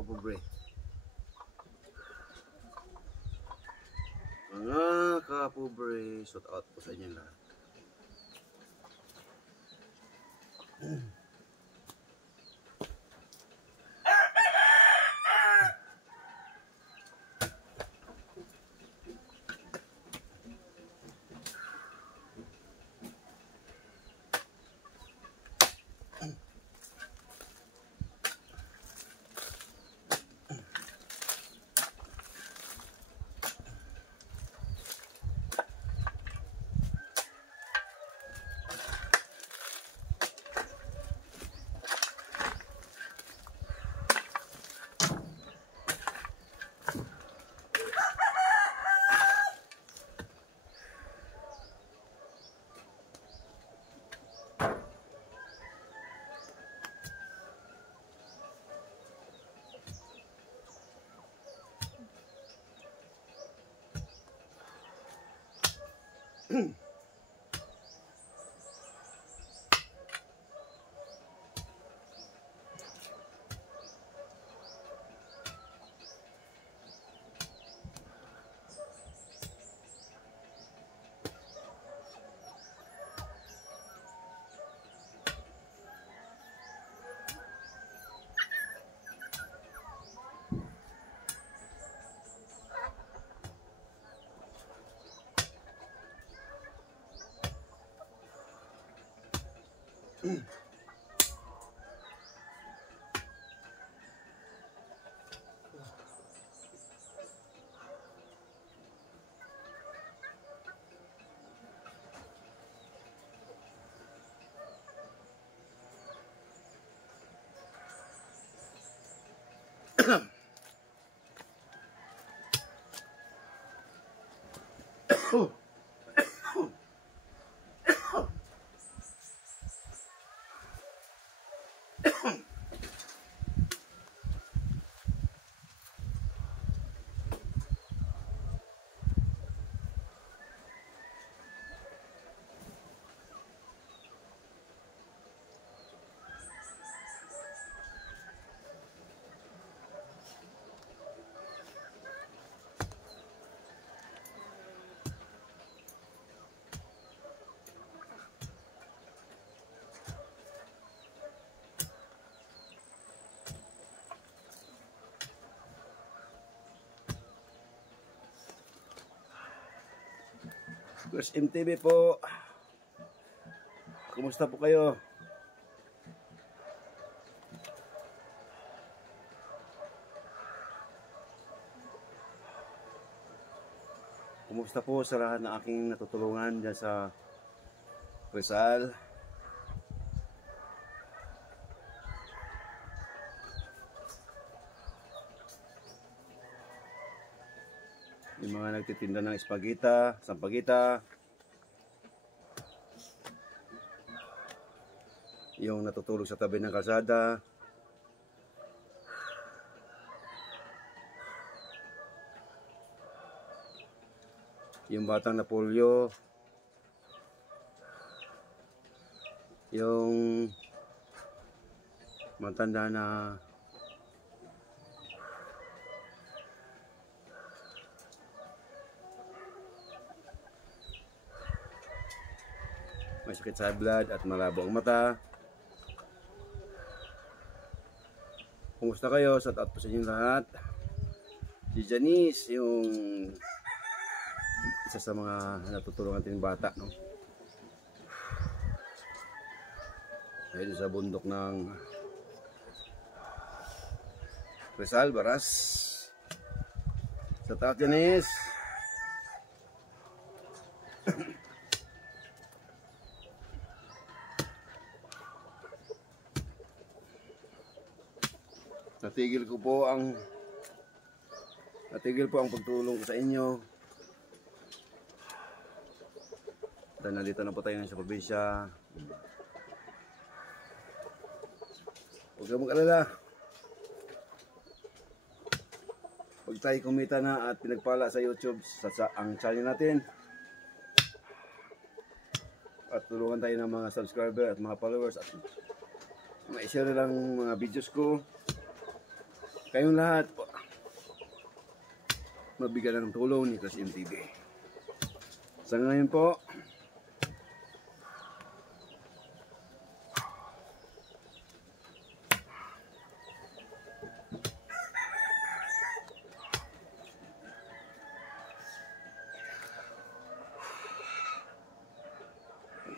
kapobre. Mga kapobre, shout out po sa inyo lahat. Guys, MTV po. Kumusta po kayo? Kumusta po sa lahat ng aking natutulungan dyan sa Rizal? Yung mga nagtitinda ng espagita, sampagita, yung natutulog sa tabi ng kalsada, yung batang na polio, yung matanda na may sakit sa blood at malabo ang mata. Kumusta kayo? Shout out po sa inyo lahat. Si Janice, yung isa sa mga natutulungan natin bata, no? Ayun sa bundok ng Rizal, Baras. Shout out, Janice. Natigil po ang pagtulong ko sa inyo. Dahil nandito na po tayo sa probinsya. Huwag kang mag-alala. Pag tayo kumita na at pinagpala sa YouTube ang channel natin, at tulungan tayo ng mga subscriber at mga followers, at ma-share lang mga videos ko. kayong lahat po mabigyan ng tulong ni Chris MTV. Sa ngayon po,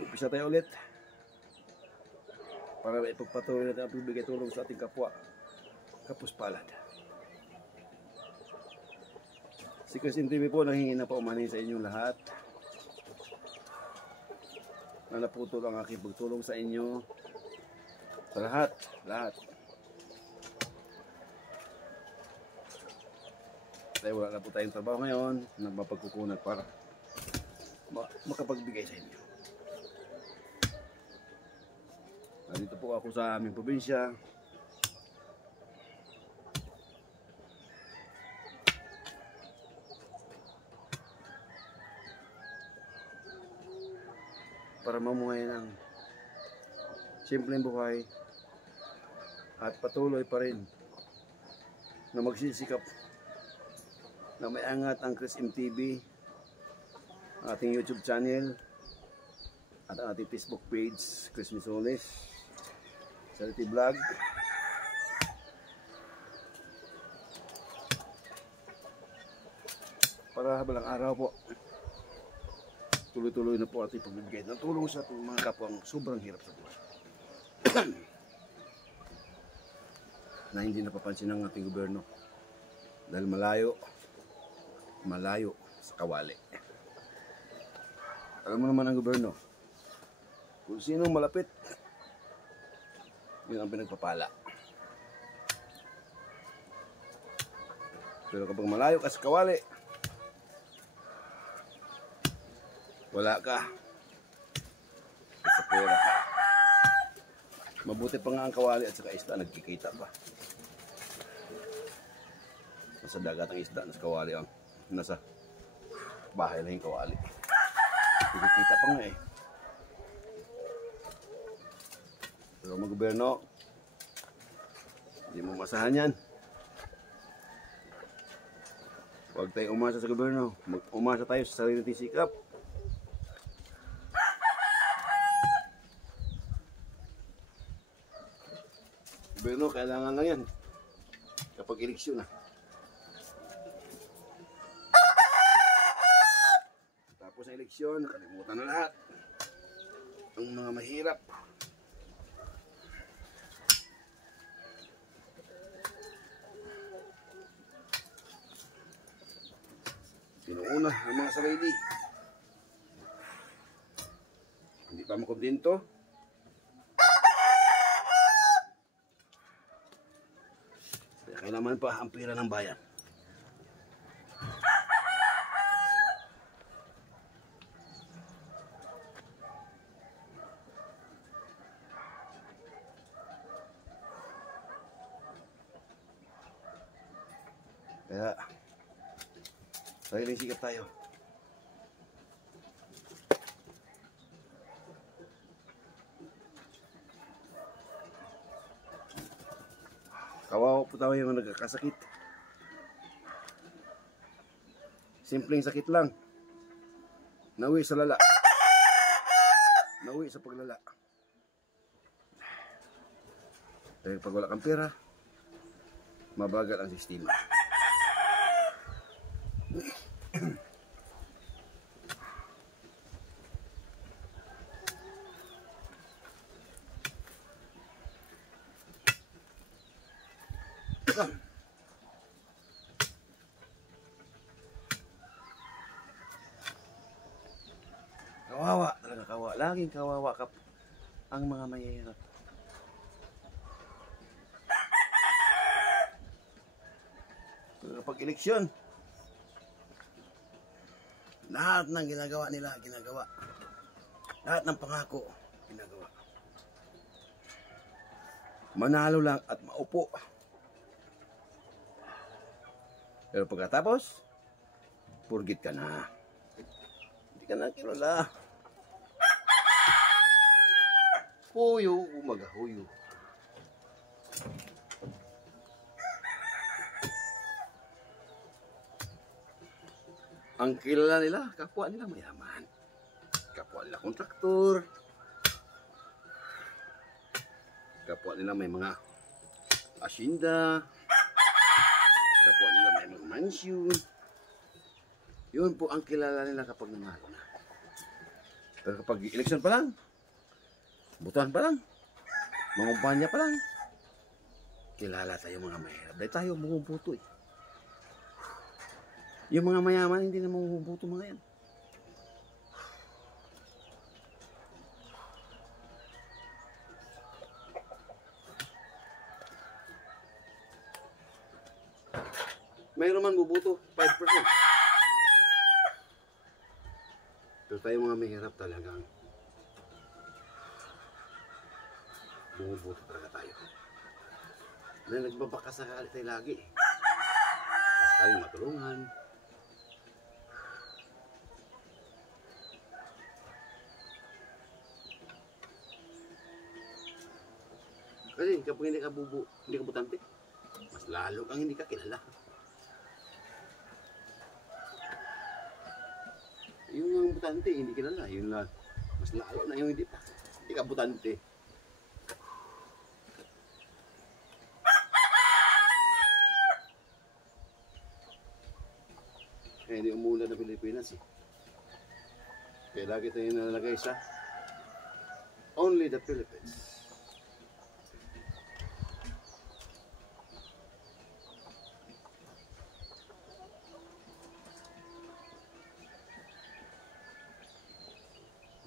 umpisa tayo ulit para ipagpatuloy natin ang pagbigay tulong sa ating kapwa kapuspalad. Si Chris MTV po nanghingi na paumanhin sa inyong lahat na naputol ang aking pagtulong sa inyo sa lahat. Dahil wala na po tayong trabaho ngayon, nagmapagkukunat para makapagbigay sa inyo. Nandito po ako sa aming probinsya. Para mamuhay ng simpleng buhay at patuloy pa rin na magsisikap na may angat ang Chris MTV, ating YouTube channel at ang ating Facebook page, Chris Misoles Charity Vlog. Para habalang araw po tuloy-tuloy na po ating pagbibigay ng tulong sa ating mga kapwang sobrang hirap sa buhay. Na hindi napapansin ng ating gobyerno dahil malayo sa kawali. Alam mo naman ang gobyerno, kung sinong malapit, yun ang pinagpapala. Pero kapag malayo ka sa kawali, wala ka. Sa pera ka. Mabuti pa nga ang kawali at saka isda, nagkikita pa. Nasa dagat ang isda, nasa kawali ang nasa bahay lang yung kawali. Nagkikita pa nga eh. Pero mga gobyerno, hindi mo masahan yan. Huwag tayong umasa sa gobyerno. Umasa tayo sa sarili nating sikap. Gobyerno, kailangan lang yan kapag eleksyon na. Tapos sa eleksyon, nakalimutan na lahat ang mga mahirap. Pinuuna ang mga sarili. Hindi pa makontento. Kailangan pa ang pera ng bayan. Kaya sariling sikap tayo. Kawawa po tayo yung nagkakasakit. Simpleng sakit lang. Nawi sa lala. Nawi sa paglala. Dahil pag wala kang pera, mabagal ang sistema. Kawawa, talaga kawawa. Laging kawawa ang mga mahihirap. Kapag eleksyon, lahat ng ginagawa nila, ginagawa. Lahat ng pangako, ginagawa. Manalo lang at maupo. Pero pagkatapos, forget ka na. Hindi ka na kilala. Huyo, umaga, huyo. Ang kilala nila, kapwa nila mayaman. Kapwa nila kontraktor. Kapwa nila may mga asyenda. Kapwa nila may mga mansion. Yun po ang kilala nila kapag nanalo na. Pero kapag election pa lang, butuhan pa lang, mangumpanya pa lang, kilala tayo mga mahirap. Dahil tayo bumubuto eh. Yung mga mayaman, hindi na mabubuto mga yan. Mayroon man bubuto, 5%. Pero tayo mga mahirap talagang bumubuto talaga tayo. Na nagbabaka sakali tayo lagi. Sakaling matulungan. Kasi kapag hindi ka butante, mas lalo kang hindi ka kilala. Yung ang butante, hindi kilala. Yun lang. Mas lalo na yung hindi ka butante. Kaya hindi umulan na Pilipinas eh. Kaya lagi tayo nalalagay sa only the Philippines.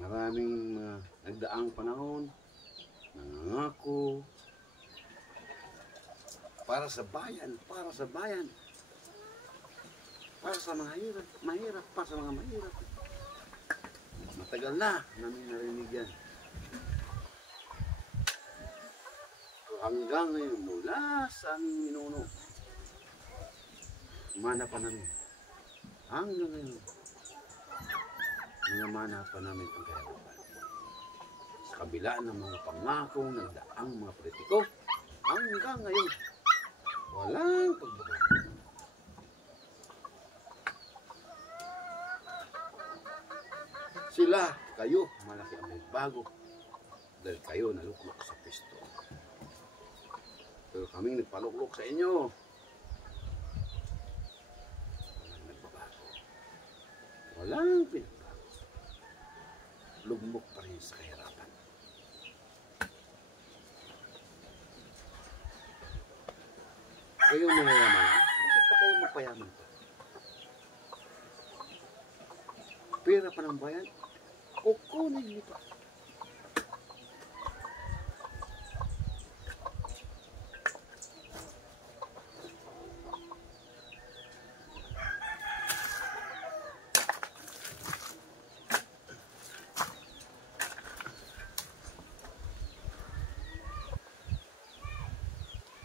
Maraming nagdaang panahon, nangangako, para sa bayan, para sa bayan, para sa mga mahirap, para sa mga mahirap. Matagal na namin narinig yan. Hanggang ngayon, mula sa aming minuno, mana pa namin. Hanggang ngayon, minamana pa namin ang kahirapan. Sa kabila ng mga pangakong nagdaang mga politiko, hanggang ngayon, walang pagbabago. Sila, kayo, malaki ang may bago dahil kayo naluklok sa pisto. Pero kaming nagpaluklok sa inyo, walang nagbabago. Walang pinagbago. Lugmok pa rin sa kahirapan. Kayo mayayaman, bakit pa kayo magpayaman pa? Pera pa ng bayan, kukunin niyo pa.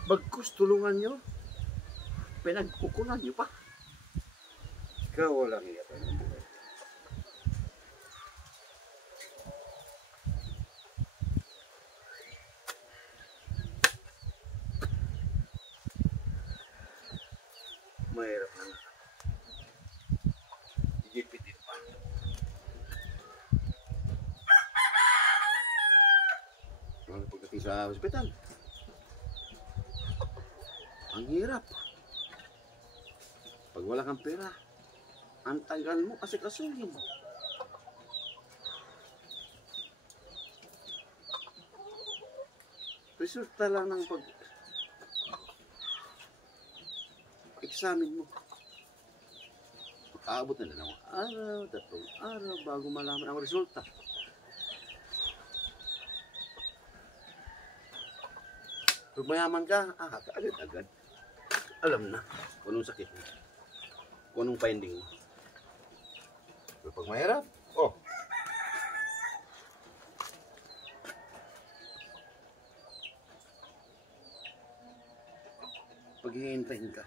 Bagkus tulungan nyo, pinagkukunan nyo pa. Ikaw walang iya pa ng buhay. Mahirap na. Igipitin pa. Pagdating sa hospital, ang hirap. Pag wala kang pera, ang tagal mo kasi kasuhin. Resulta lang ng pag-examine mo. Aabot na 2 araw, 3 araw bago malaman ang resulta. Pag mayaman ka, agad-agad. Alam na kung anong sakit mo, kung anong finding mo. Pero pag mahirap, pag-hihintayin ka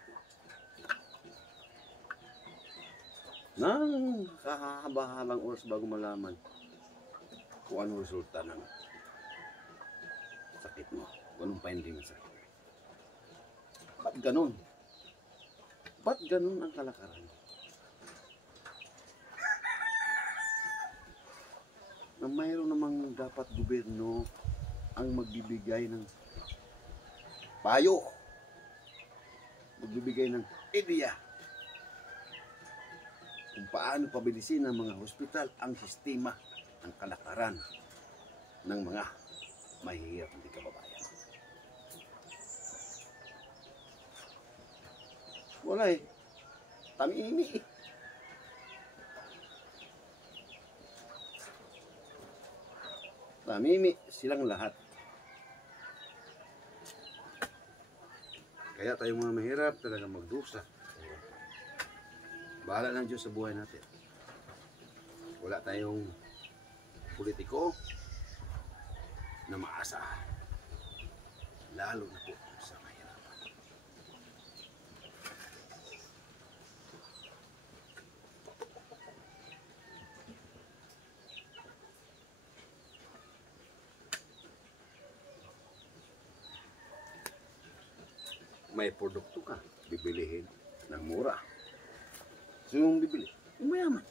nang kahaba-habang oras bago malaman kung anong resulta ng sakit mo, kung anong finding mo sakit. Ba't ganun? Ba't ganun ang kalakaran? na mayroon namang dapat gobyerno ang magbibigay ng payo, magbibigay ng ideya kung paano pabilisin ng mga hospital ang sistema ng kalakaran ng mga mahihirap na kababayan. Wala eh. Tamimi eh. Tamimi silang lahat. Kaya tayong mga mahirap talaga magdusa. Bahala ng Diyos sa buhay natin. Wala tayong politiko na maasahan. Lalo na po sa mahirapan. May produkto ka, bibilihin ng mura. Sino mong bibili? Yung mayaman.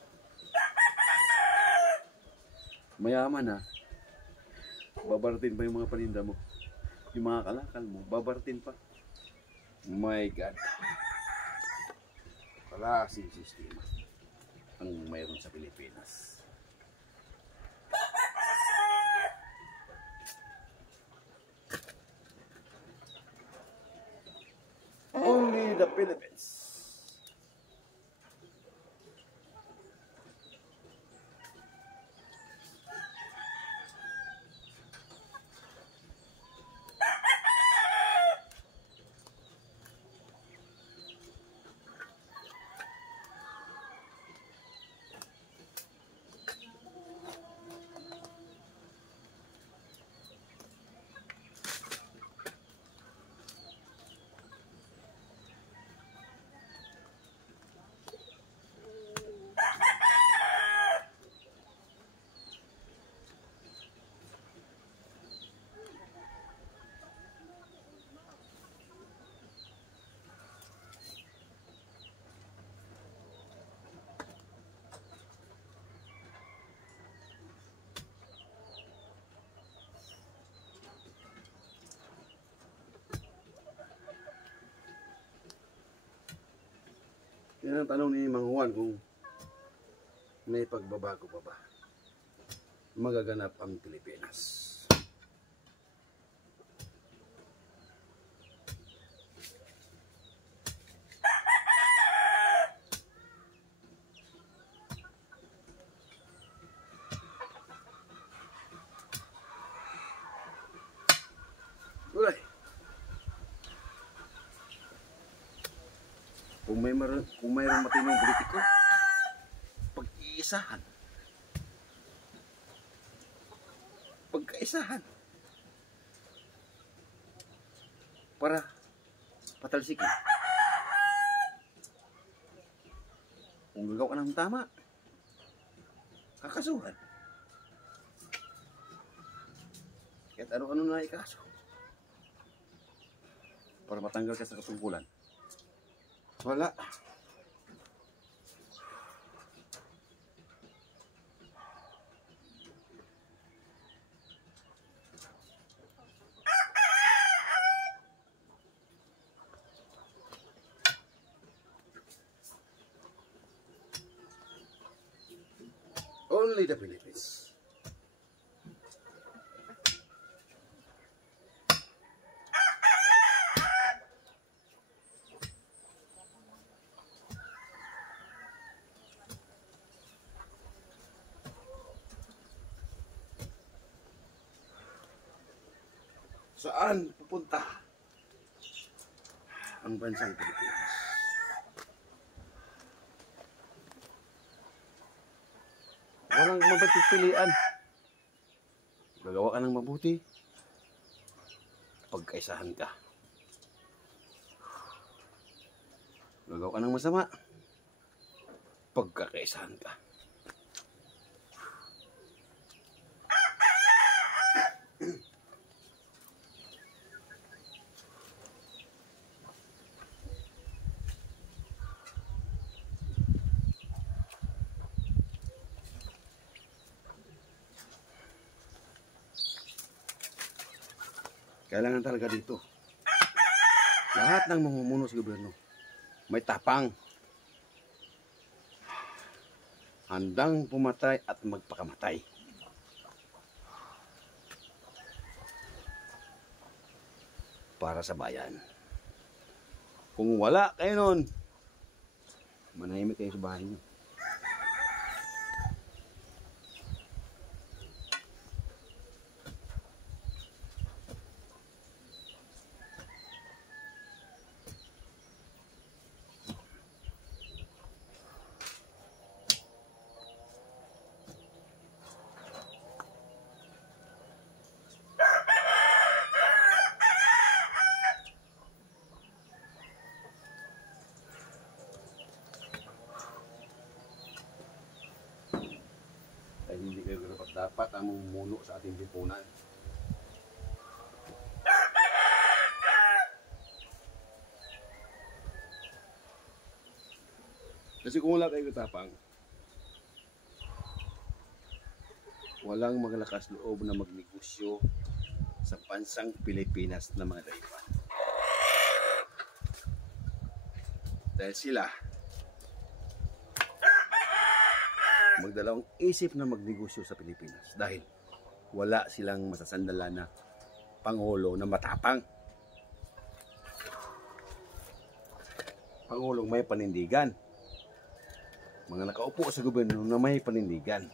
Mayaman ha. Babaratin pa yung mga paninda mo. Yung mga kalakal mo, babaratin pa. My God. Klaseng sistema ang mayroon sa Pilipinas. Only the Philippines. Yan ang tanong ni Mang Juan kung may pagbabago pa ba magaganap ang Pilipinas. Ulay. Kung mayroong matinong politiko, pag-iisahan. Pagkaisahan. Para patalsikin. Kung gagawa ka ng tama, kakasuhan. Kahit ano-ano na ikaso. Para matanggal ka sa katungkulan. Wala. Only the Philippines. Saan pupunta ang bansang Pilipinas? Walang mapagpipilian. Gagawa ka ng mabuti, pagkaisahan ka. Gagawa ka ng masama, pagkakaisahan ka. Kailangan talaga dito. Lahat ng mamumuno sa gobyerno may tapang. Handang pumatay at magpakamatay. Para sa bayan. Kung wala kayo nun, manahimik kayo sa bahay niyo. Ay hindi kayo dapat ang mumuno sa ating lipunan. Kasi kung wala kayo tapang, walang maglakas loob na magnegosyo sa bansang Pilipinas na mga driver. Dahil sila magdalawang isip na magnegosyo sa Pilipinas dahil wala silang masasandalan na pangulo na matapang. Pangulong may panindigan. Mga nakaupo sa gobyerno na may panindigan.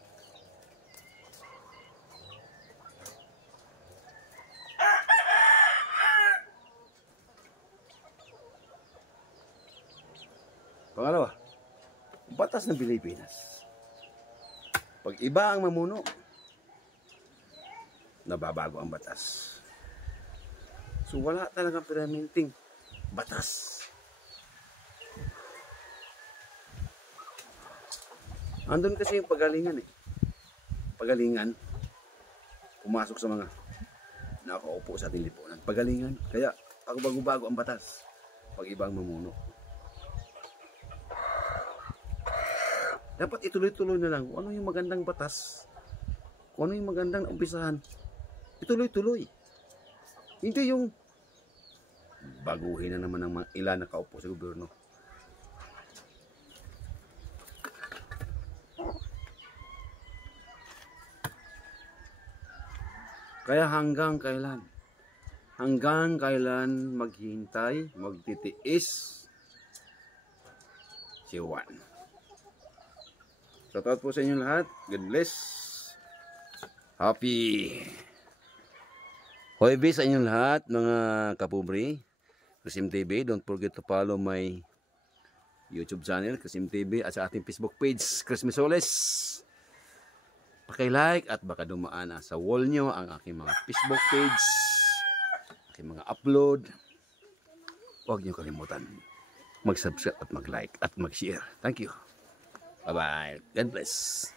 Pangalawa, batas ng Pilipinas. Pag iba ang mamuno, nababago ang batas. So wala talagang permanenteng batas. Andun kasi yung pagalingan eh. Pagalingan, pumasok sa mga nakaupo sa ating lipunan. Pagalingan, kaya bago-bago ang batas. Pag iba ang mamuno. Dapat ituloy-tuloy na lang kung ano yung magandang batas, kung ano yung magandang umpisahan, ituloy-tuloy. Hindi yung baguhin na naman ng mga ilan na kaupo sa gobyerno. Kaya hanggang kailan? Hanggang kailan maghihintay, magtitiis si Juan? Shoutout po sa inyo lahat. God bless. Happy Huwebes sa inyong lahat, mga kapobre. Kasim TV. Don't forget to follow my YouTube channel, Kasim TV, at sa ating Facebook page, Chris Misoles. Paki-like at baka dumaan sa wall nyo ang aking mga Facebook page, aking mga upload. Huwag nyo kalimutan mag-subscribe at mag-like at mag-share. Thank you. Bye-bye. God bless.